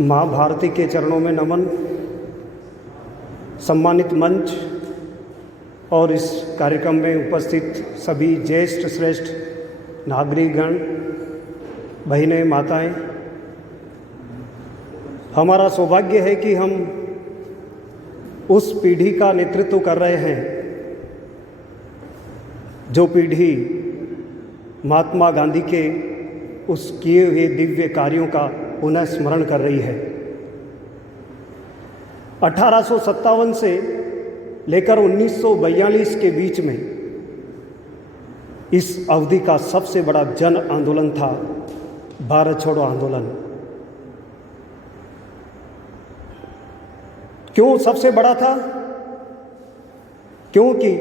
माँ भारती के चरणों में नमन। सम्मानित मंच और इस कार्यक्रम में उपस्थित सभी ज्येष्ठ श्रेष्ठ नागरिकगण, बहनें, माताएं, हमारा सौभाग्य है कि हम उस पीढ़ी का नेतृत्व कर रहे हैं जो पीढ़ी महात्मा गांधी के उस किए हुए दिव्य कार्यों का पुनः स्मरण कर रही है। 1857 से लेकर 1942 के बीच में इस अवधि का सबसे बड़ा जन आंदोलन था भारत छोड़ो आंदोलन। क्यों सबसे बड़ा था? क्योंकि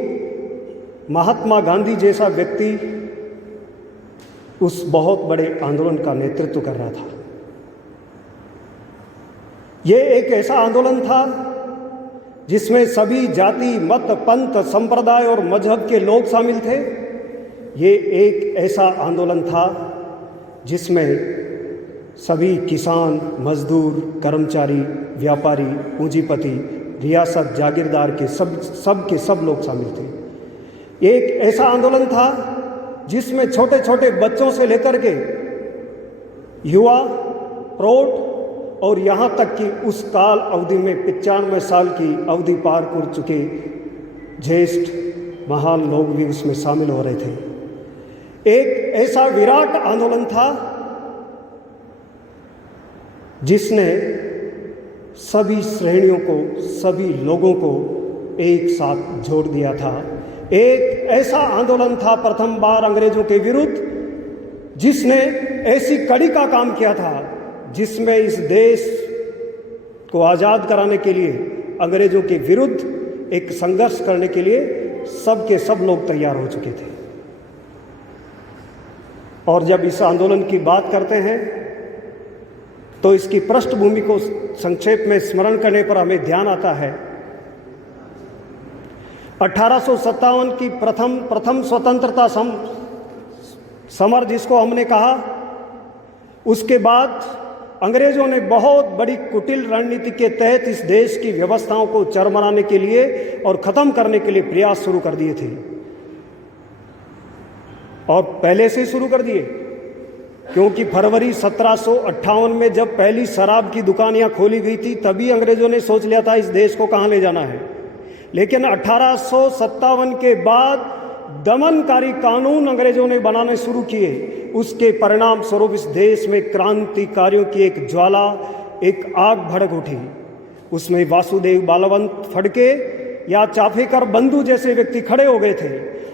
महात्मा गांधी जैसा व्यक्ति उस बहुत बड़े आंदोलन का नेतृत्व कर रहा था। ये एक ऐसा आंदोलन था जिसमें सभी जाति, मत, पंथ, संप्रदाय और मजहब के लोग शामिल थे। ये एक ऐसा आंदोलन था जिसमें सभी किसान, मजदूर, कर्मचारी, व्यापारी, पूंजीपति, रियासत, जागीरदार के सब लोग शामिल थे। एक ऐसा आंदोलन था जिसमें छोटे छोटे बच्चों से लेकर के युवा, प्रौढ़ और यहाँ तक कि उस काल अवधि में 95 साल की अवधि पार कर चुके ज्येष्ठ महान लोग भी उसमें शामिल हो रहे थे। एक ऐसा विराट आंदोलन था जिसने सभी श्रेणियों को, सभी लोगों को एक साथ जोड़ दिया था। एक ऐसा आंदोलन था प्रथम बार अंग्रेजों के विरुद्ध जिसने ऐसी कड़ी का काम किया था जिसमें इस देश को आज़ाद कराने के लिए, अंग्रेजों के विरुद्ध एक संघर्ष करने के लिए सब लोग तैयार हो चुके थे। और जब इस आंदोलन की बात करते हैं तो इसकी पृष्ठभूमि को संक्षेप में स्मरण करने पर हमें ध्यान आता है 1857 की प्रथम स्वतंत्रता समर जिसको हमने कहा। उसके बाद अंग्रेजों ने बहुत बड़ी कुटिल रणनीति के तहत इस देश की व्यवस्थाओं को चरमराने के लिए और ख़त्म करने के लिए प्रयास शुरू कर दिए थे, और पहले से शुरू कर दिए, क्योंकि फरवरी 1758 में जब पहली शराब की दुकान यहाँ खोली गई थी तभी अंग्रेजों ने सोच लिया था इस देश को कहाँ ले जाना है। लेकिन 1857 के बाद दमनकारी कानून अंग्रेजों ने बनाने शुरू किए। उसके परिणाम स्वरूप इस देश में क्रांतिकारियों की एक ज्वाला, एक आग भड़क उठी। उसमें वासुदेव बालवंत फड़के या चाफेकर बंधु जैसे व्यक्ति खड़े हो गए थे।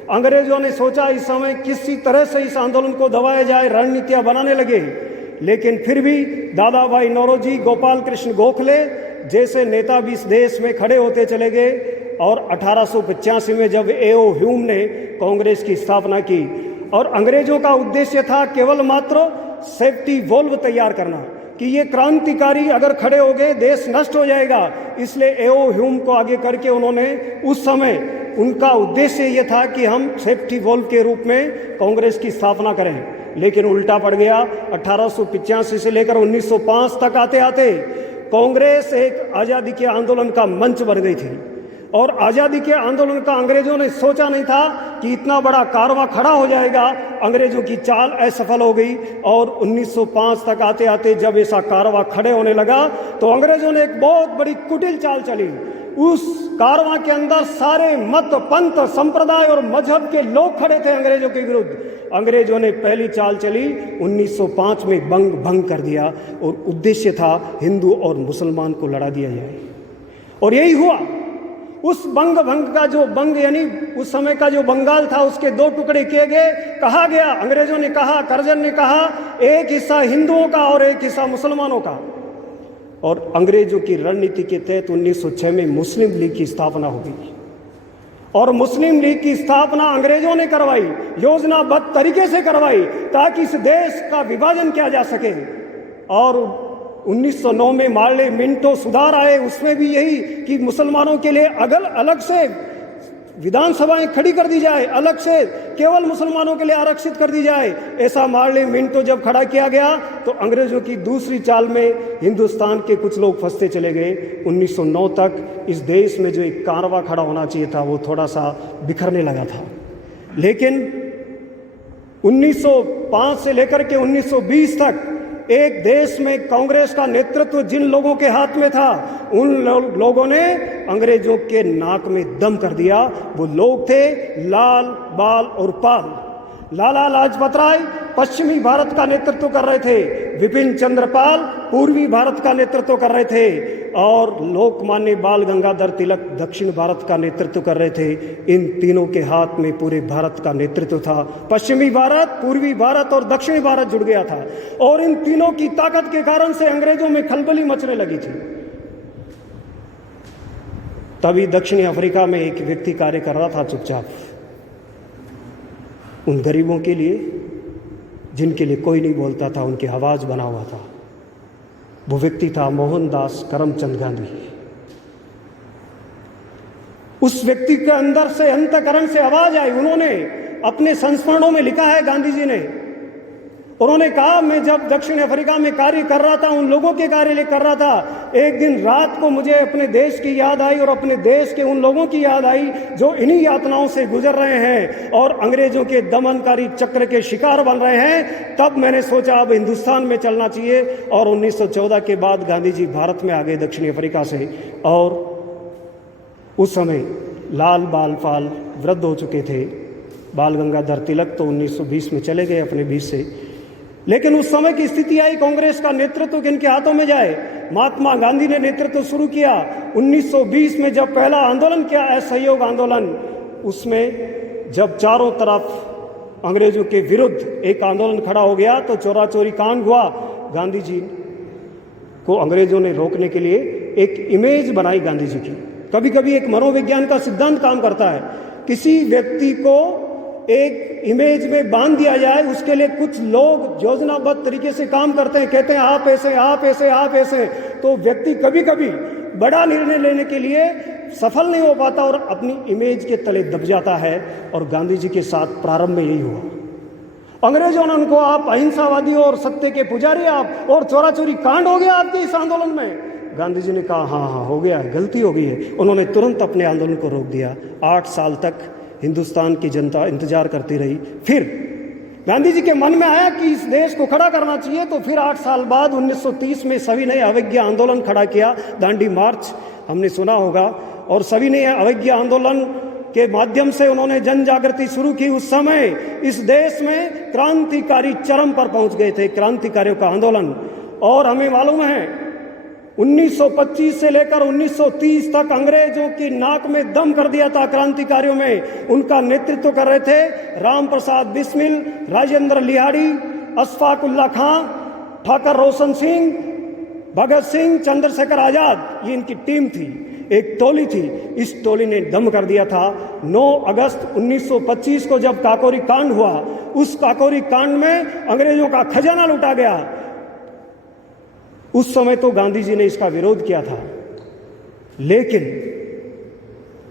अंग्रेजों ने सोचा इस समय किसी तरह से इस आंदोलन को दबाया जाए, रणनीतियां बनाने लगे। लेकिन फिर भी दादा भाई नौरोजी, गोपाल कृष्ण गोखले जैसे नेता भी इस देश में खड़े होते चले गए। और 1885 में जब ए.ओ. ह्यूम ने कांग्रेस की स्थापना की, और अंग्रेजों का उद्देश्य था केवल मात्र सेफ्टी वॉल्व तैयार करना कि ये क्रांतिकारी अगर खड़े हो गए देश नष्ट हो जाएगा। इसलिए ए.ओ. ह्यूम को आगे करके उन्होंने उस समय उनका उद्देश्य ये था कि हम सेफ्टी वॉल्व के रूप में कांग्रेस की स्थापना करें। लेकिन उल्टा पड़ गया। 1885 से लेकर 1905 तक आते आते कांग्रेस एक आज़ादी के आंदोलन का मंच बन गई थी। और आज़ादी के आंदोलन का अंग्रेजों ने सोचा नहीं था कि इतना बड़ा कारवां खड़ा हो जाएगा। अंग्रेजों की चाल असफल हो गई। और 1905 तक आते आते जब ऐसा कारवां खड़े होने लगा तो अंग्रेजों ने एक बहुत बड़ी कुटिल चाल चली। उस कारवां के अंदर सारे मत, पंथ, संप्रदाय और मजहब के लोग खड़े थे अंग्रेजों के विरुद्ध। अंग्रेजों ने पहली चाल चली, 1905 में भंग कर दिया, और उद्देश्य था हिंदू और मुसलमान को लड़ा दिया जाए। और यही हुआ। उस भंग का जो भंग यानी उस समय का जो बंगाल था उसके दो टुकड़े किए गए। कहा गया, अंग्रेजों ने कहा, करजन ने कहा, एक हिस्सा हिंदुओं का और एक हिस्सा मुसलमानों का। और अंग्रेजों की रणनीति के तहत 1906 में मुस्लिम लीग की स्थापना हो गई। और मुस्लिम लीग की स्थापना अंग्रेजों ने करवाई, योजनाबद्ध तरीके से करवाई ताकि इस देश का विभाजन किया जा सके। और 1909 में मार्ले मिंटो सुधार आए, उसमें भी यही कि मुसलमानों के लिए अलग से विधानसभाएं खड़ी कर दी जाए, अलग से केवल मुसलमानों के लिए आरक्षित कर दी जाए। ऐसा मार्ले मिंटो जब खड़ा किया गया तो अंग्रेजों की दूसरी चाल में हिंदुस्तान के कुछ लोग फंसते चले गए। 1909 तक इस देश में जो एक कारवां खड़ा होना चाहिए था वो थोड़ा सा बिखरने लगा था। लेकिन 1905 से लेकर के 1920 तक एक देश में कांग्रेस का नेतृत्व जिन लोगों के हाथ में था, उन लोगों ने अंग्रेजों के नाक में दम कर दिया। वो लोग थे लाल, बाल और पाल। लाला लाजपत राय पश्चिमी भारत का नेतृत्व कर रहे थे, विपिन चंद्र पाल पूर्वी भारत का नेतृत्व कर रहे थे, और लोकमान्य बाल गंगाधर तिलक दक्षिण भारत का नेतृत्व कर रहे थे। इन तीनों के हाथ में पूरे भारत का नेतृत्व था। पश्चिमी भारत, पूर्वी भारत और दक्षिणी भारत जुड़ गया था, और इन तीनों की ताकत के कारण से अंग्रेजों में खलबली मचने लगी थी। तभी दक्षिणी अफ्रीका में एक व्यक्ति कार्य कर रहा था चुपचाप, उन गरीबों के लिए जिनके लिए कोई नहीं बोलता था, उनकी आवाज बना हुआ था। वो व्यक्ति था मोहनदास करमचंद गांधी। उस व्यक्ति के अंदर से, अंतःकरण से आवाज आई। उन्होंने अपने संस्मरणों में लिखा है, गांधी जी ने, उन्होंने कहा, मैं जब दक्षिण अफ्रीका में कार्य कर रहा था, उन लोगों के कार्य कर रहा था, एक दिन रात को मुझे अपने देश की याद आई और अपने देश के उन लोगों की याद आई जो इन्हीं यातनाओं से गुजर रहे हैं और अंग्रेजों के दमनकारी चक्र के शिकार बन रहे हैं। तब मैंने सोचा अब हिंदुस्तान में चलना चाहिए, और 1914 के बाद गांधी जी भारत में आ गए दक्षिणी अफ्रीका से। और उस समय लाल बाल पाल वृद्ध हो चुके थे। बाल गंगाधर तिलक तो 1920 में चले गए अपने बीच से। लेकिन उस समय की स्थिति आई, कांग्रेस का नेतृत्व किनके हाथों में जाए? महात्मा गांधी ने नेतृत्व शुरू किया। 1920 में जब पहला आंदोलन किया, असहयोग आंदोलन, उसमें जब चारों तरफ अंग्रेजों के विरुद्ध एक आंदोलन खड़ा हो गया तो चोरा चोरी कांड हुआ। गांधी जी को अंग्रेजों ने रोकने के लिए एक इमेज बनाई गांधी जी की। कभी कभी एक मनोविज्ञान का सिद्धांत काम करता है, किसी व्यक्ति को एक इमेज में बांध दिया जाए, उसके लिए कुछ लोग योजनाबद्ध तरीके से काम करते हैं, कहते हैं आप ऐसे, आप ऐसे, आप ऐसे, तो व्यक्ति कभी कभी बड़ा निर्णय लेने के लिए सफल नहीं हो पाता और अपनी इमेज के तले दब जाता है। और गांधी जी के साथ प्रारंभ में यही हुआ। अंग्रेजों ने उनको, आप अहिंसावादी और सत्य के पुजारी आप, और चोरा चोरी कांड हो गया आपके इस आंदोलन में। गांधी जी ने कहा हाँ हाँ हो गया, गलती हो गई है। उन्होंने तुरंत अपने आंदोलन को रोक दिया। 8 साल तक हिंदुस्तान की जनता इंतजार करती रही। फिर गांधी जी के मन में आया कि इस देश को खड़ा करना चाहिए, तो फिर 8 साल बाद 1930 में सभी ने अवज्ञा आंदोलन खड़ा किया। दांडी मार्च हमने सुना होगा। और सभी ने अवज्ञा आंदोलन के माध्यम से उन्होंने जन जागृति शुरू की। उस समय इस देश में क्रांतिकारी चरम पर पहुंच गए थे, क्रांतिकारियों का आंदोलन। और हमें मालूम है 1925 से लेकर 1930 तक अंग्रेजों की नाक में दम कर दिया था क्रांतिकारियों में। उनका नेतृत्व कर रहे थे राम प्रसाद बिस्मिल, राजेंद्र लिहाड़ी, अशफाक उल्ला खां, ठाकर रोशन सिंह, भगत सिंह, चंद्रशेखर आजाद। ये इनकी टीम थी, एक टोली थी। इस टोली ने दम कर दिया था। 9 अगस्त 1925 को जब काकोरी कांड हुआ, उस काकोरी कांड में अंग्रेजों का खजाना लूटा गया। उस समय तो गांधी जी ने इसका विरोध किया था, लेकिन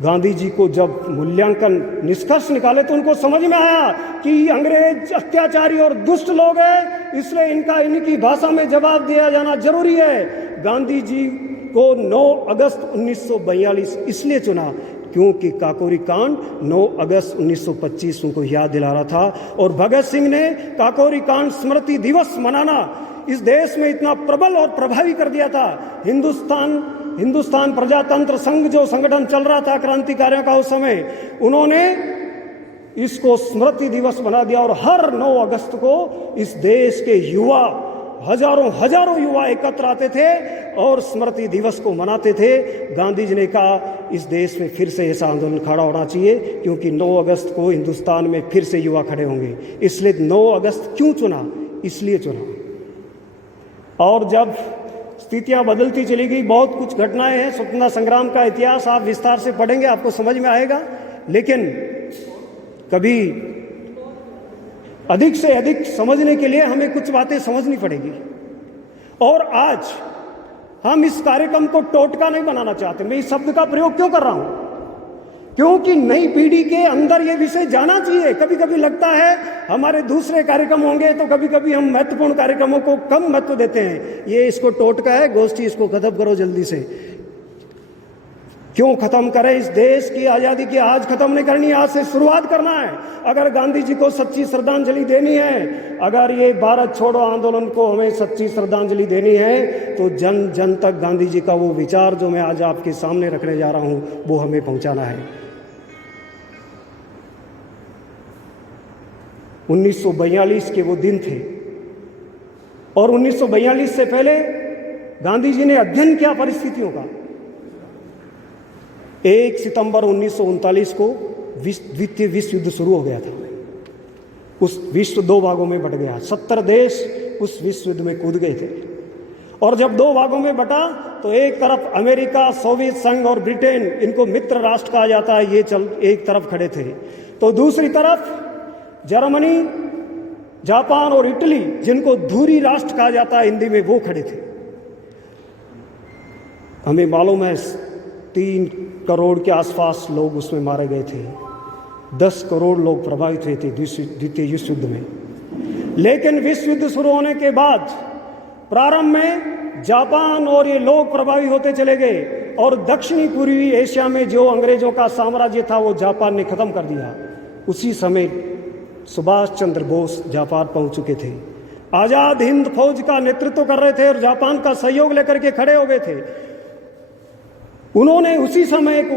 गांधी जी को जब मूल्यांकन निष्कर्ष निकाले तो उनको समझ में आया कि अंग्रेज अत्याचारी और दुष्ट लोग हैं, इसलिए इनकी भाषा में जवाब दिया जाना जरूरी है। गांधी जी को 9 अगस्त 1942 इसलिए चुना क्योंकि काकोरी कांड 9 अगस्त 1925 उनको याद दिला रहा था। और भगत सिंह ने काकोरी कांड स्मृति दिवस मनाना इस देश में इतना प्रबल और प्रभावी कर दिया था। हिंदुस्तान प्रजातंत्र संघ जो संगठन चल रहा था क्रांतिकारियों का उस समय, उन्होंने इसको स्मृति दिवस बना दिया। और हर 9 अगस्त को इस देश के युवा, हजारों युवा एकत्र आते थे और स्मृति दिवस को मनाते थे। गांधी जी ने कहा इस देश में फिर से ऐसा आंदोलन खड़ा होना चाहिए, क्योंकि 9 अगस्त को हिंदुस्तान में फिर से युवा खड़े होंगे। इसलिए 9 अगस्त क्यों चुना? इसलिए चुना। और जब स्थितियां बदलती चली गई, बहुत कुछ घटनाएं हैं, स्वतंत्रता संग्राम का इतिहास आप विस्तार से पढ़ेंगे, आपको समझ में आएगा। लेकिन कभी अधिक से अधिक समझने के लिए हमें कुछ बातें समझनी पड़ेगी। और आज हम इस कार्यक्रम को टोटका नहीं बनाना चाहते। मैं इस शब्द का प्रयोग क्यों कर रहा हूं? क्योंकि नई पीढ़ी के अंदर ये विषय जाना चाहिए। कभी कभी लगता है हमारे दूसरे कार्यक्रम होंगे तो कभी कभी हम महत्वपूर्ण कार्यक्रमों को कम महत्व देते हैं। ये इसको टोटका है, गोष्ठी इसको खत्म करो जल्दी से। क्यों खत्म करें? इस देश की आजादी की आज खत्म नहीं करनी, आज से शुरुआत करना है। अगर गांधी जी को सच्ची श्रद्धांजलि देनी है, अगर ये भारत छोड़ो आंदोलन को हमें सच्ची श्रद्धांजलि देनी है, तो जन जन तक गांधी जी का वो विचार जो मैं आज आपके सामने रखने जा रहा हूं वो हमें पहुंचाना है। 1942 के वो दिन थे और 1942 से पहले गांधी जी ने अध्ययन किया परिस्थितियों का। 1 सितंबर 1939 को द्वितीय विश्व युद्ध शुरू हो गया था। उस विश्व 2 भागों में बट गया। 70 देश उस विश्व युद्ध में कूद गए थे और जब 2 भागों में बटा तो एक तरफ अमेरिका, सोवियत संघ और ब्रिटेन, इनको मित्र राष्ट्र कहा जाता है, ये चल एक तरफ खड़े थे। तो दूसरी तरफ जर्मनी, जापान और इटली, जिनको धुरी राष्ट्र कहा जाता है हिंदी में, वो खड़े थे। हमें मालूम है 3 करोड़ के आसपास लोग उसमें मारे गए थे। 10 करोड़ लोग प्रभावित हुए थे द्वितीय विश्व युद्ध में। लेकिन विश्व युद्ध शुरू होने के बाद प्रारंभ में जापान और ये लोग प्रभावित होते चले गए और दक्षिणी पूर्वी एशिया में जो अंग्रेजों का साम्राज्य था वो जापान ने खत्म कर दिया। उसी समय सुभाष चंद्र बोस जापान पहुंच चुके थे, आजाद हिंद फौज का नेतृत्व कर रहे थे और जापान का सहयोग लेकर के खड़े हो गए थे। उन्होंने उसी समय को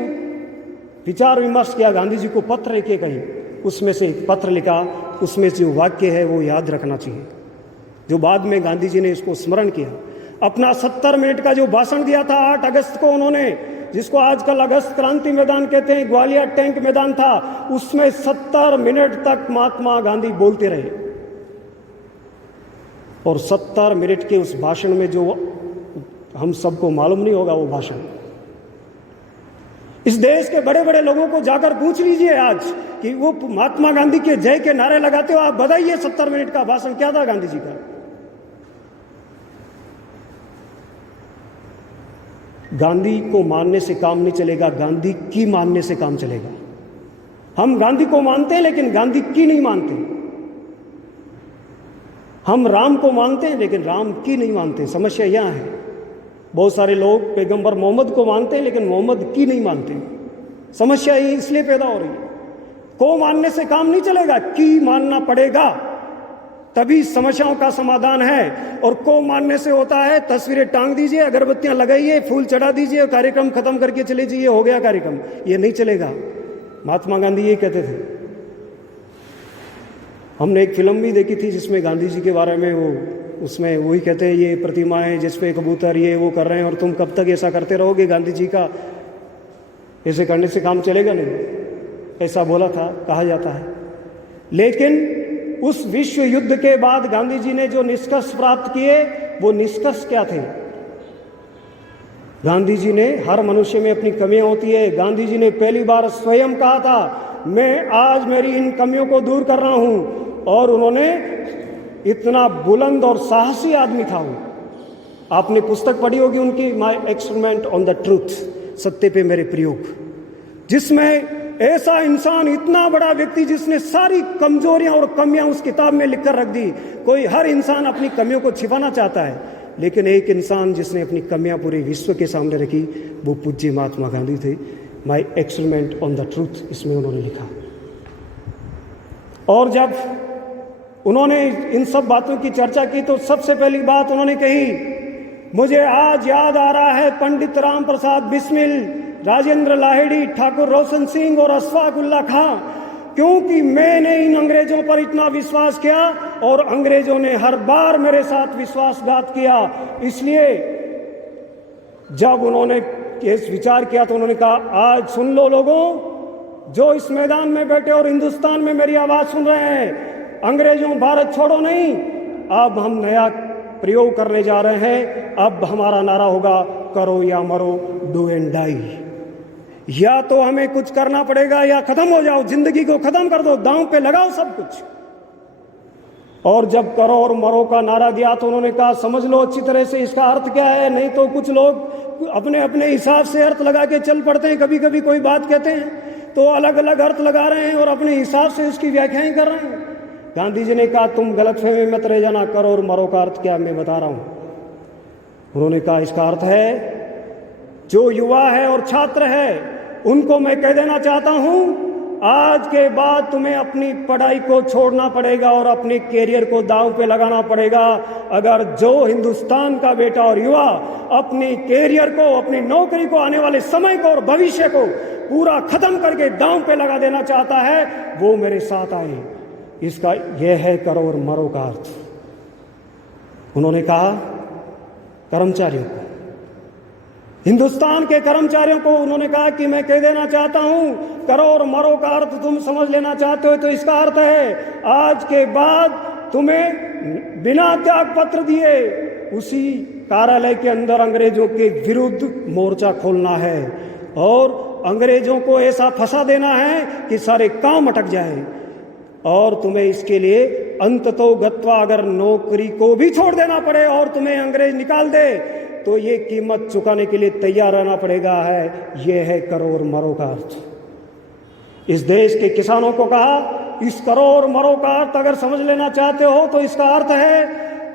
विचार विमर्श किया, गांधी जी को पत्र लिखे कहीं, उसमें से एक पत्र लिखा, उसमें जो वाक्य है वो याद रखना चाहिए, जो बाद में गांधी जी ने इसको स्मरण किया। अपना 70 मिनट का जो भाषण दिया था 8 अगस्त को उन्होंने, जिसको आजकल अगस्त क्रांति मैदान कहते हैं, ग्वालियर टैंक मैदान था, उसमें 70 मिनट तक महात्मा गांधी बोलते रहे। और 70 मिनट के उस भाषण में जो हम सबको मालूम नहीं होगा वो भाषण, इस देश के बड़े बड़े लोगों को जाकर पूछ लीजिए आज कि वो महात्मा गांधी के जय के नारे लगाते हो, आप बताइए 70 मिनट का भाषण क्या था गांधी जी का। गांधी को मानने से काम नहीं चलेगा, गांधी की मानने से काम चलेगा। हम गांधी को मानते हैं लेकिन गांधी की नहीं मानते। हम राम को मानते हैं लेकिन राम की नहीं मानते। समस्या यहां है, बहुत सारे लोग पैगंबर मोहम्मद को मानते हैं लेकिन मोहम्मद की नहीं मानते। समस्या ये इसलिए पैदा हो रही है, को मानने से काम नहीं चलेगा, की मानना पड़ेगा, तभी समस्याओं का समाधान है। और को मानने से होता है तस्वीरें टांग दीजिए, अगरबत्तियां लगाइए, फूल चढ़ा दीजिए, कार्यक्रम खत्म करके चले जाइए, हो गया कार्यक्रम। ये नहीं चलेगा। महात्मा गांधी ये कहते थे। हमने एक फिल्म भी देखी थी जिसमें गांधी जी के बारे में वो, उसमें वही कहते हैं ये प्रतिमाएं जिसपे कबूतर ये वो कर रहे हैं और तुम कब तक ऐसा करते रहोगे, गांधी जी का ऐसे करने से काम चलेगा नहीं, ऐसा बोला था, कहा जाता है। लेकिन उस विश्व युद्ध के बाद गांधी जी ने जो निष्कर्ष प्राप्त किए वो निष्कर्ष क्या थे? गांधी जी ने, हर मनुष्य में अपनी कमियां होती है, गांधी जी ने पहली बार स्वयं कहा था मैं आज मेरी इन कमियों को दूर कर रहा हूं। और उन्होंने इतना बुलंद और साहसी आदमी था वो। आपने पुस्तक पढ़ी होगी उनकी, my experiment on the truth, सत्य पे मेरे प्रयोग, जिसमें ऐसा इंसान, इतना बड़ा व्यक्ति जिसने सारी कमजोरियां और कमियां उस किताब में लिखकर रख दी। कोई हर इंसान अपनी कमियों को छिपाना चाहता है, लेकिन एक इंसान जिसने अपनी कमियां पूरे विश्व के सामने रखी वो पूज्य महात्मा गांधी थे। My experiment on the truth, इसमें उन्होंने लिखा। और जब उन्होंने इन सब बातों की चर्चा की तो सबसे पहली बात उन्होंने कही, मुझे आज याद आ रहा है पंडित राम प्रसाद बिस्मिल, राजेंद्र लाहिड़ी, ठाकुर रोशन सिंह और अशफाक उल्ला खां, क्योंकि मैंने इन अंग्रेजों पर इतना विश्वास किया और अंग्रेजों ने हर बार मेरे साथ विश्वासघात किया। इसलिए जब उन्होंने केस विचार किया तो उन्होंने कहा, आज सुन लो लोगों, जो इस मैदान में बैठे और हिंदुस्तान में मेरी आवाज सुन रहे हैं, अंग्रेजों भारत छोड़ो नहीं, अब हम नया प्रयोग करने जा रहे हैं। अब हमारा नारा होगा, करो या मरो, डू एंड डाई। या तो हमें कुछ करना पड़ेगा या खत्म हो जाओ, जिंदगी को खत्म कर दो, दांव पे लगाओ सब कुछ। और जब करो और मरो का नारा दिया तो उन्होंने कहा, समझ लो अच्छी तरह से इसका अर्थ क्या है, नहीं तो कुछ लोग अपने अपने हिसाब से अर्थ लगा के चल पड़ते हैं, कभी कभी कोई बात कहते हैं। तो अलग अलग अर्थ लगा रहे हैं और अपने हिसाब से उसकी व्याख्याएं कर रहे हैं। गांधी जी ने कहा तुम गलतफहमी में मत रह जाना, करो और मरो का अर्थ क्या मैं बता रहा हूं। उन्होंने कहा इसका अर्थ है जो युवा है और छात्र है उनको मैं कह देना चाहता हूं, आज के बाद तुम्हें अपनी पढ़ाई को छोड़ना पड़ेगा और अपने कैरियर को दांव पे लगाना पड़ेगा। अगर जो हिंदुस्तान का बेटा और युवा अपने कैरियर को, अपनी नौकरी को, आने वाले समय को और भविष्य को पूरा खत्म करके दांव पे लगा देना चाहता है वो मेरे साथ आए। इसका यह है करो और मरो का अर्थ। उन्होंने कहा कर्मचारियों को, हिंदुस्तान के कर्मचारियों को उन्होंने कहा कि मैं कह देना चाहता हूं करो और मरो का अर्थ तुम समझ लेना चाहते हो तो इसका अर्थ है आज के बाद तुम्हें बिना त्याग पत्र दिए उसी कार्यालय के अंदर अंग्रेजों के विरुद्ध मोर्चा खोलना है और अंग्रेजों को ऐसा फंसा देना है कि सारे काम अटक जाए और तुम्हें इसके लिए अंततो गत्वा अगर नौकरी को भी छोड़ देना पड़े और तुम्हें अंग्रेज निकाल दे तो ये कीमत चुकाने के लिए तैयार रहना पड़ेगा। है ये है करो और मरो का अर्थ। इस देश के किसानों को कहा इस करो और मरो का अर्थ अगर समझ लेना चाहते हो तो इसका अर्थ है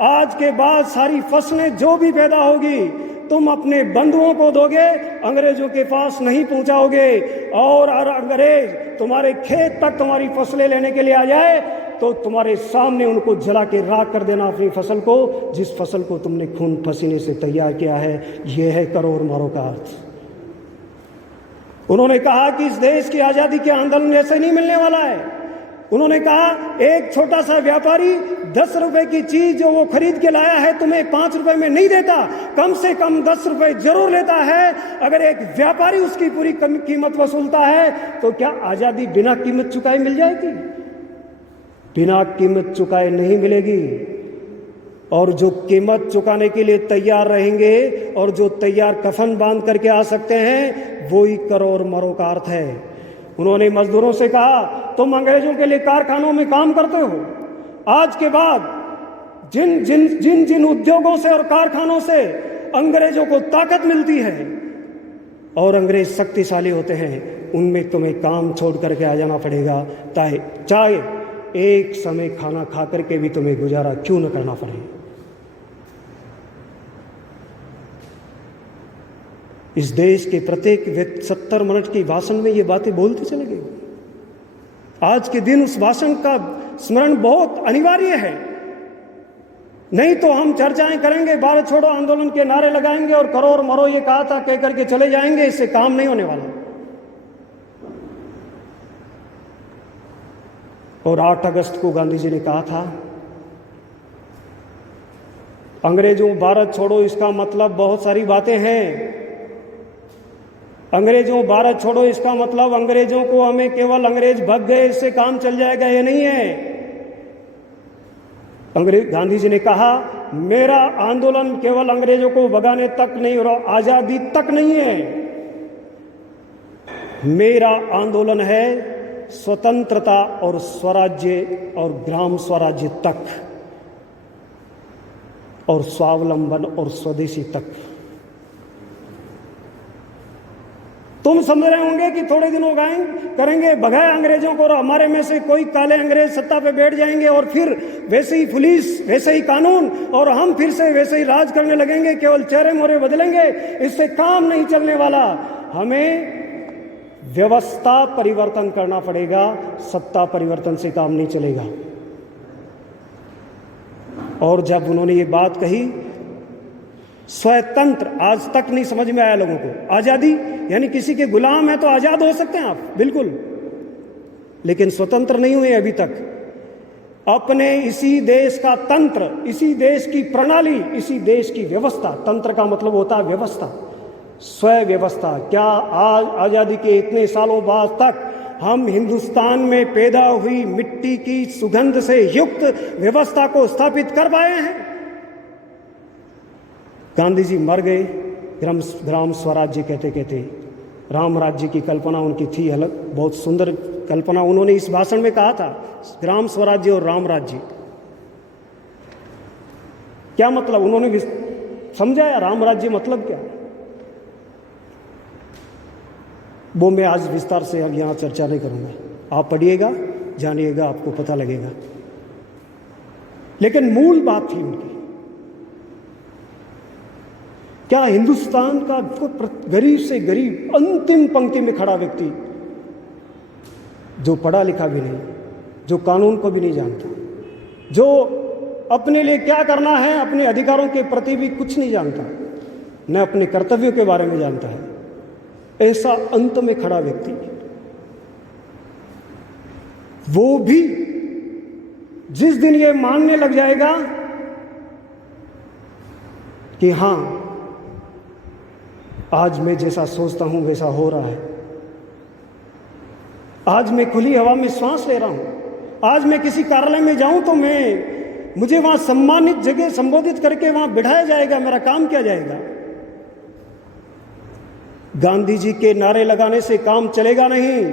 आज के बाद सारी फसलें जो भी पैदा होगी तुम अपने बंधुओं को दोगे, अंग्रेजों के पास नहीं पहुंचाओगे और अंग्रेज तुम्हारे खेत तक तुम्हारी फसलें लेने के लिए आ जाए तो तुम्हारे सामने उनको जला के राख कर देना अपनी फसल को, जिस फसल को तुमने खून पसीने से तैयार किया है। यह है करो और मरो का अर्थ। उन्होंने कहा कि इस देश की आजादी के आंदोलन ऐसे नहीं मिलने वाला है। उन्होंने कहा एक छोटा सा व्यापारी 10 रुपए की चीज जो वो खरीद के लाया है तुम्हें 5 रुपए में नहीं देता, कम से कम 10 रुपए जरूर लेता है। अगर एक व्यापारी उसकी पूरी कीमत वसूलता है तो क्या आजादी बिना कीमत चुकाए मिल जाएगी? बिना कीमत चुकाए नहीं मिलेगी। और जो कीमत चुकाने के लिए तैयार रहेंगे और जो तैयार कफन बांध करके आ सकते हैं वो ही करो और मरो का अर्थ है। उन्होंने मजदूरों से कहा तुम अंग्रेजों के लिए कारखानों में काम करते हो, आज के बाद जिन जिन जिन जिन उद्योगों से और कारखानों से अंग्रेजों को ताकत मिलती है और अंग्रेज शक्तिशाली होते हैं उनमें तुम्हें काम छोड़ करके आ जाना पड़ेगा, चाहे एक समय खाना खा करके भी तुम्हें गुजारा क्यों न करना पड़े। इस देश के प्रत्येक व्यक्ति 70 मिनट की भाषण में ये बातें बोलते चले गए। आज के दिन उस भाषण का स्मरण बहुत अनिवार्य है, नहीं तो हम चर्चाएं करेंगे, भारत छोड़ो आंदोलन के नारे लगाएंगे और करो और मरो ये कहा था कह करके चले जाएंगे, इससे काम नहीं होने वाला। और 8 अगस्त को गांधी जी ने कहा था अंग्रेजों भारत छोड़ो इसका मतलब बहुत सारी बातें हैं। अंग्रेजों भारत छोड़ो इसका मतलब अंग्रेजों को हमें केवल अंग्रेज भग गए इससे काम चल जाएगा, ये नहीं है। गांधी जी ने कहा मेरा आंदोलन केवल अंग्रेजों को भगाने तक नहीं और आजादी तक नहीं है, मेरा आंदोलन है स्वतंत्रता और स्वराज्य और ग्राम स्वराज्य तक और स्वावलंबन और स्वदेशी तक। तुम समझ रहे होंगे कि थोड़े दिनों करेंगे भगाए अंग्रेजों को और हमारे में से कोई काले अंग्रेज सत्ता पे बैठ जाएंगे और फिर वैसे ही पुलिस, वैसे ही कानून और हम फिर से वैसे ही राज करने लगेंगे, केवल चेहरे मोहरे बदलेंगे, इससे काम नहीं चलने वाला। हमें व्यवस्था परिवर्तन करना पड़ेगा, सत्ता परिवर्तन से काम नहीं चलेगा। और जब उन्होंने ये बात कही स्वतंत्र, आज तक नहीं समझ में आया लोगों को। आजादी यानी किसी के गुलाम है तो आजाद हो सकते हैं आप, बिल्कुल, लेकिन स्वतंत्र नहीं हुए अभी तक। अपने इसी देश का तंत्र, इसी देश की प्रणाली, इसी देश की व्यवस्था, तंत्र का मतलब होता है व्यवस्था, स्वयं व्यवस्था। क्या आज आजादी के इतने सालों बाद तक हम हिंदुस्तान में पैदा हुई मिट्टी की सुगंध से युक्त व्यवस्था को स्थापित कर पाए हैं? गांधी जी मर गए ग्राम स्वराज्य कहते कहते। राम राज्य की कल्पना उनकी थी अलग, बहुत सुंदर कल्पना उन्होंने इस भाषण में कहा था, ग्राम स्वराज्य और राम राज्य। क्या मतलब उन्होंने समझाया राम राज्य मतलब क्या? वो मैं आज विस्तार से अब यहाँ चर्चा नहीं करूँगा। आप पढ़िएगा, जानिएगा, आपको पता लगेगा। लेकिन मूल बात थी उनकी, क्या हिंदुस्तान का गरीब से गरीब अंतिम पंक्ति में खड़ा व्यक्ति, जो पढ़ा लिखा भी नहीं, जो कानून को भी नहीं जानता, जो अपने लिए क्या करना है, अपने अधिकारों के प्रति भी कुछ नहीं जानता, न अपने कर्तव्यों के बारे में जानता है, ऐसा अंत में खड़ा व्यक्ति, वो भी जिस दिन ये मानने लग जाएगा कि हां, आज मैं जैसा सोचता हूं वैसा हो रहा है, आज मैं खुली हवा में श्वास ले रहा हूं, आज मैं किसी कार्यालय में जाऊं तो मुझे वहां सम्मानित जगह संबोधित करके वहां बिठाया जाएगा, मेरा काम किया जाएगा। गांधी जी के नारे लगाने से काम चलेगा नहीं।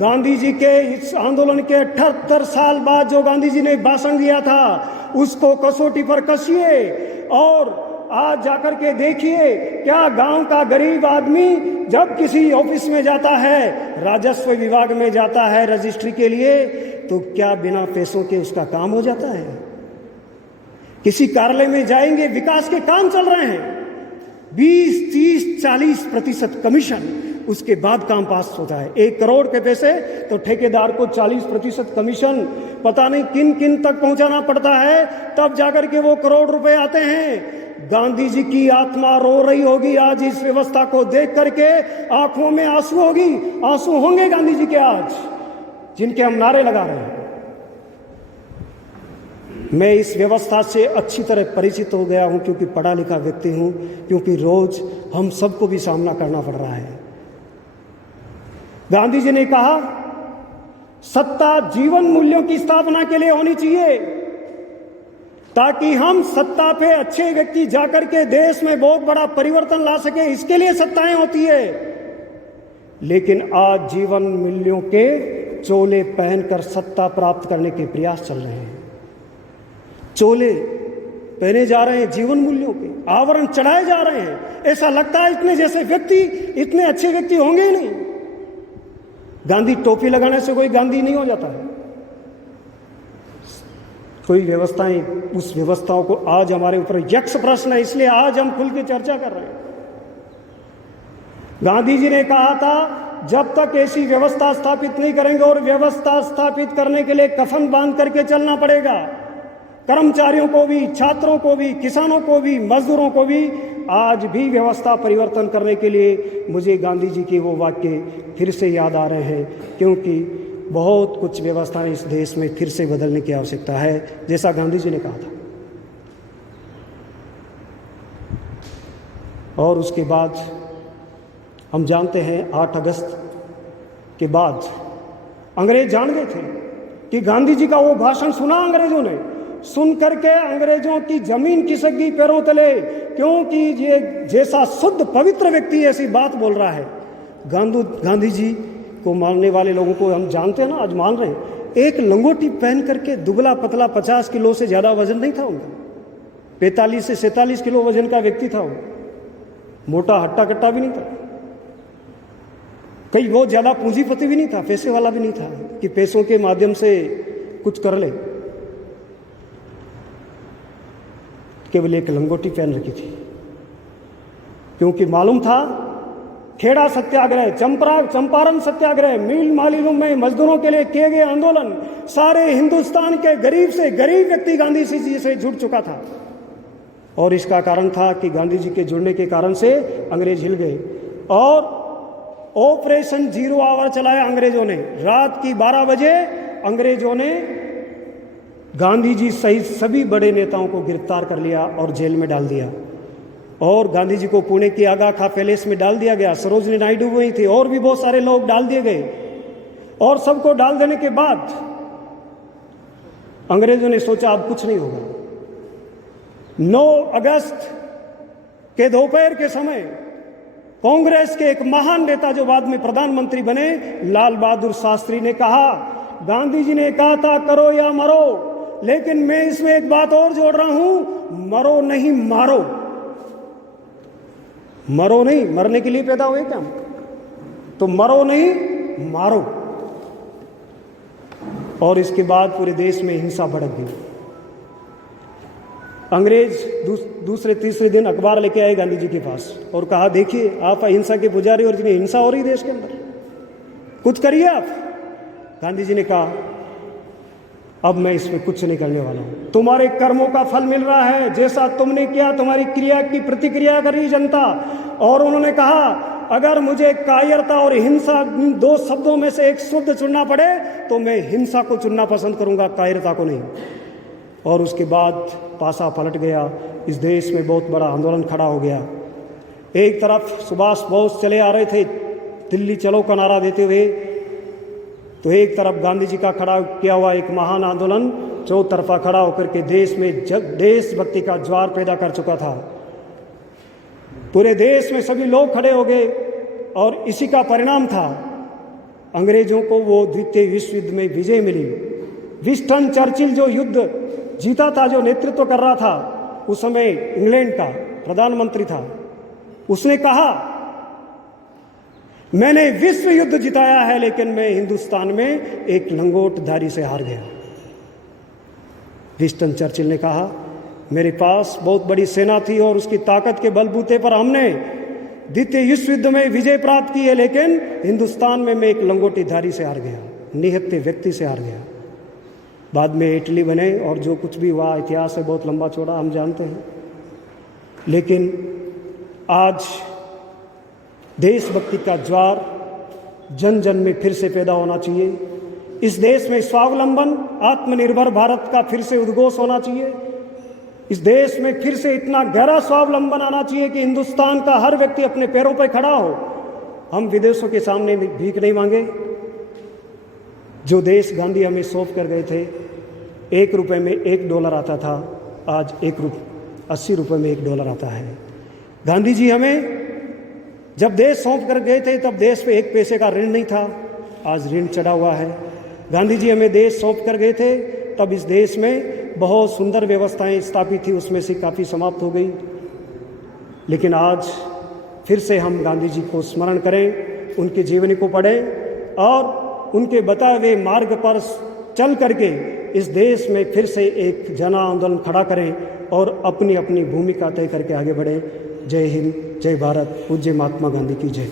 गांधी जी के इस आंदोलन के 78 साल बाद जो गांधी जी ने भाषण दिया था, उसको कसौटी पर कसिए और आज जाकर के देखिए, क्या गांव का गरीब आदमी जब किसी ऑफिस में जाता है, राजस्व विभाग में जाता है रजिस्ट्री के लिए, तो क्या बिना पैसों के उसका काम हो जाता है? किसी कार्यालय में जाएंगे, विकास के काम चल रहे हैं, 20, 30, 40% कमीशन, उसके बाद काम पास होता है। 1 करोड़ के पैसे तो ठेकेदार को 40% कमीशन, पता नहीं किन किन तक पहुंचाना पड़ता है, तब जाकर के वो करोड़ रुपए आते हैं। गांधी जी की आत्मा रो रही होगी आज इस व्यवस्था को देख करके, आंखों में आंसू आंसू होंगे गांधी जी के आज, जिनके हम नारे लगा रहे हैं। मैं इस व्यवस्था से अच्छी तरह परिचित हो गया हूं, क्योंकि पढ़ा लिखा व्यक्ति हूं, क्योंकि रोज हम सबको भी सामना करना पड़ रहा है। गांधी जी ने कहा, सत्ता जीवन मूल्यों की स्थापना के लिए होनी चाहिए, ताकि हम सत्ता पे अच्छे व्यक्ति जाकर के देश में बहुत बड़ा परिवर्तन ला सके, इसके लिए सत्ताएं होती है। लेकिन आज जीवन मूल्यों के चोले पहनकर सत्ता प्राप्त करने के प्रयास चल रहे हैं। चोले पहने जा रहे हैं, जीवन मूल्यों के आवरण चढ़ाए जा रहे हैं। ऐसा लगता है इतने जैसे व्यक्ति, इतने अच्छे व्यक्ति होंगे ही नहीं। गांधी टोपी लगाने से कोई गांधी नहीं हो जाता है। कोई व्यवस्थाएं, उस व्यवस्थाओं को आज हमारे ऊपर यक्ष प्रश्न है, इसलिए आज हम खुल के चर्चा कर रहे हैं। गांधी जी ने कहा था, जब तक ऐसी व्यवस्था स्थापित नहीं करेंगे, और व्यवस्था स्थापित करने के लिए कफन बांध करके चलना पड़ेगा, कर्मचारियों को भी, छात्रों को भी, किसानों को भी, मजदूरों को भी। आज भी व्यवस्था परिवर्तन करने के लिए मुझे गांधी जी के वो वाक्य फिर से याद आ रहे हैं, क्योंकि बहुत कुछ व्यवस्थाएं इस देश में फिर से बदलने की आवश्यकता है, जैसा गांधी जी ने कहा था। और उसके बाद हम जानते हैं 8 अगस्त के बाद अंग्रेज जान गए थे कि गांधी जी का वो भाषण सुना अंग्रेजों ने, सुन करके अंग्रेजों की जमीन खिसक गई पैरों तले, क्योंकि ये जैसा शुद्ध पवित्र व्यक्ति ऐसी बात बोल रहा है। गांधी जी को मानने वाले लोगों को हम जानते हैं ना, आज मान रहे हैं। एक लंगोटी पहन करके दुबला पतला, 50 किलो से ज्यादा वजन नहीं था उनका, 45 से 47 किलो वजन का व्यक्ति था वो, मोटा हट्टा कट्टा भी नहीं था, कहीं बहुत ज्यादा पूंजीपति भी नहीं था, पैसे वाला भी नहीं था कि पैसों के माध्यम से कुछ कर ले। केवल एक लंगोटी पहन रखी थी, क्योंकि मालूम था खेड़ा सत्याग्रह, चंपारण सत्याग्रह, मिल मालिकों में मजदूरों के लिए किए गए आंदोलन, सारे हिंदुस्तान के गरीब से गरीब व्यक्ति गांधी जी से जुड़ चुका था। और इसका कारण था कि गांधी जी के जुड़ने के कारण से अंग्रेज हिल गए और ऑपरेशन 0 आवर चलाया अंग्रेजों ने। रात की 12 बजे अंग्रेजों ने गांधी जी सहित सभी बड़े नेताओं को गिरफ्तार कर लिया और जेल में डाल दिया। और गांधी जी को पुणे की आगा खा पैलेस में डाल दिया गया। सरोजनी नायडू वही थी, और भी बहुत सारे लोग डाल दिए गए। और सबको डाल देने के बाद अंग्रेजों ने सोचा अब कुछ नहीं होगा। 9 अगस्त के दोपहर के समय कांग्रेस के एक महान नेता जो बाद में प्रधानमंत्री बने, लाल बहादुर शास्त्री ने कहा, गांधी जी ने कहा था करो या मरो, लेकिन मैं इसमें एक बात और जोड़ रहा हूं, मरो नहीं मारो। मरो नहीं, मरने के लिए पैदा हुए क्या? तो मरो नहीं, मारो। और इसके बाद पूरे देश में हिंसा भड़क गई। अंग्रेज दूसरे तीसरे दिन अखबार लेके आए गांधी जी के पास और कहा, देखिए आप अहिंसा के पुजारी और इतनी हिंसा हो रही देश के अंदर, कुछ करिए आप। गांधी जी ने कहा, अब मैं इसमें कुछ नहीं करने वाला हूं। तुम्हारे कर्मों का फल मिल रहा है, जैसा तुमने किया तुम्हारी क्रिया की प्रतिक्रिया कर रही जनता। और उन्होंने कहा, अगर मुझे कायरता और हिंसा दो शब्दों में से एक शब्द चुनना पड़े तो मैं हिंसा को चुनना पसंद करूंगा, कायरता को नहीं। और उसके बाद पासा पलट गया, इस देश में बहुत बड़ा आंदोलन खड़ा हो गया। एक तरफ सुभाष बोस चले आ रहे थे दिल्ली चलो का नारा देते हुए, तो एक तरफ गांधी जी का खड़ा किया हुआ एक महान आंदोलन चौतरफा खड़ा होकर के देश में देशभक्ति का ज्वार पैदा कर चुका था। पूरे देश में सभी लोग खड़े हो गए और इसी का परिणाम था अंग्रेजों को वो द्वितीय विश्व युद्ध में विजय मिली। विंस्टन चर्चिल जो युद्ध जीता था, जो नेतृत्व कर रहा था उस समय इंग्लैंड का प्रधानमंत्री था, उसने कहा, मैंने विश्व युद्ध जिताया है लेकिन मैं हिंदुस्तान में एक लंगोटधारी से हार गया। विंस्टन चर्चिल ने कहा, मेरे पास बहुत बड़ी सेना थी और उसकी ताकत के बलबूते पर हमने द्वितीय विश्व युद्ध में विजय प्राप्त की है, लेकिन हिंदुस्तान में मैं एक लंगोटीधारी से हार गया, निहत्थे व्यक्ति से हार गया। बाद में इटली बने और जो कुछ भी हुआ इतिहास है बहुत लंबा चौड़ा, हम जानते हैं। लेकिन आज देशभक्ति का ज्वार जन जन में फिर से पैदा होना चाहिए। इस देश में स्वावलंबन, आत्मनिर्भर भारत का फिर से उद्घोष होना चाहिए। इस देश में फिर से इतना गहरा स्वावलंबन आना चाहिए कि हिंदुस्तान का हर व्यक्ति अपने पैरों पर खड़ा हो। हम विदेशों के सामने भीख नहीं मांगे। जो देश गांधी हमें सौंप कर गए थे, 1 रुपये में $1 आता था, आज 80 रुपये में $1 आता है। गांधी जी हमें जब देश सौंप कर गए थे तब देश पे 1 पैसे का ऋण नहीं था, आज ऋण चढ़ा हुआ है। गांधी जी हमें देश सौंप कर गए थे तब इस देश में बहुत सुंदर व्यवस्थाएं स्थापित थी, उसमें से काफ़ी समाप्त हो गई। लेकिन आज फिर से हम गांधी जी को स्मरण करें, उनके जीवनी को पढ़ें और उनके बताए हुए मार्ग पर चल करके इस देश में फिर से एक जन आंदोलन खड़ा करें और अपनी अपनी भूमिका तय करके आगे बढ़ें। जय हिंद, जय भारत, पूज्य महात्मा गांधी की जय।